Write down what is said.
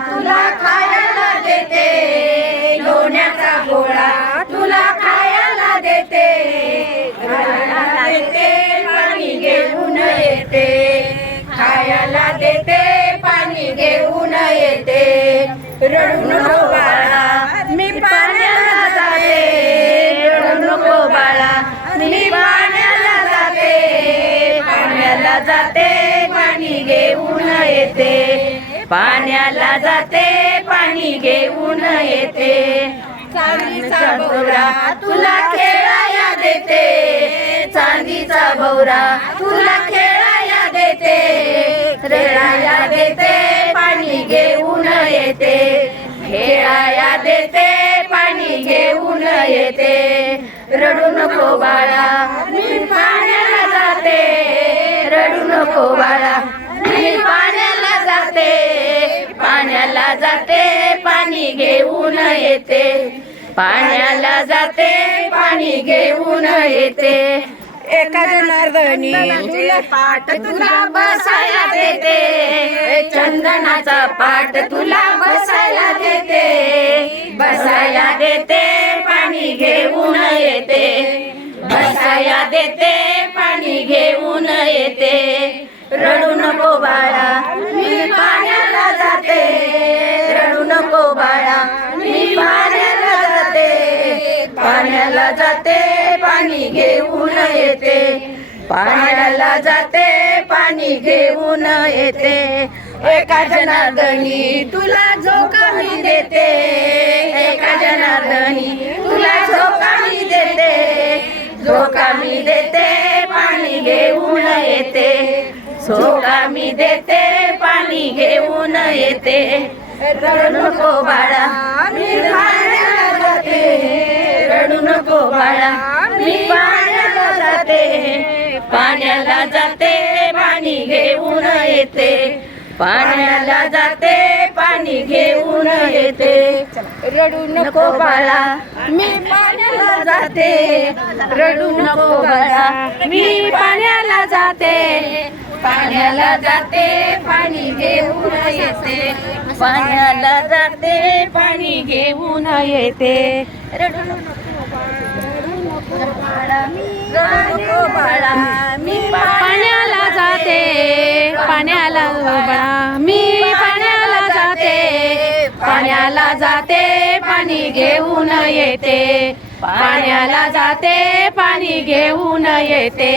तुला खायला देते, लोण्याचा गोळा तुला खायला देते, खायला देते पाणी घेऊन येते, खायला देते पाणी घेऊन येते. रडू नको बाळा मी पाण्याला जाते, रडू नको बाळा मी पाण्याला जाते, पाण्याला जाते पाणी घेऊन येते, पाण्याला जाते पाणी घेऊन येते. चांदीचा भोवरा तुला खेळाया देते, चांदीचा भोवरा तुला खेळाया देते, खेळाया देते पाणी घेऊन येते, खेळाया देते पाणी घेऊन येते. रडू नको बाळा मी पाण्याला जाते, रडू नको बाळा मी पाण्याला जाते, पाण्याला जाते पाणी घेऊन येते, पाण्याला जाते पाणी घेऊन येते. एका जनार्दनी तुला पाठ तुला बसायला देते, चंदनाचा पाठ तुला बसायला देते, बसायला देते पाणी घेऊन येते, बसायला देते पाणी घेऊन येते. रडू नको बाळा मी पाण्याला जाते, रडू नको बाळा मी पाण्याला जाते, पाण्याला जाते पाणी घेऊन येते, पाण्याला जाते पाणी घेऊन येते. एका जनार्दनी तुला झोका मी देते, एका जनार्दनी तुला झोका मी देते, झोका मी देते पाणी घेऊन येते, झोका मी देते पाणी घेऊन येते. रडू नको बाळा मी पाण्याला जाते, रडू नको बाळा मी पाण्याला जाते, पाण्याला जाते पाणी घेऊन येते, पाण्याला जाते पाणी घेऊन येते. रडू नको बाळा मी पाण्याला जाते, रडू नको बाळा मी पाण्याला जाते, पाण्याला जाते पाणी घेऊन येते, पाण्याला जाते पाणी घेऊन येते. रडू नको बाळा मी पाण्याला जाते, पाण्याला बाळा मी पाण्याला जाते, पाण्याला जाते पाणी घेऊन येते, पाण्याला जाते पाणी घेऊन येते.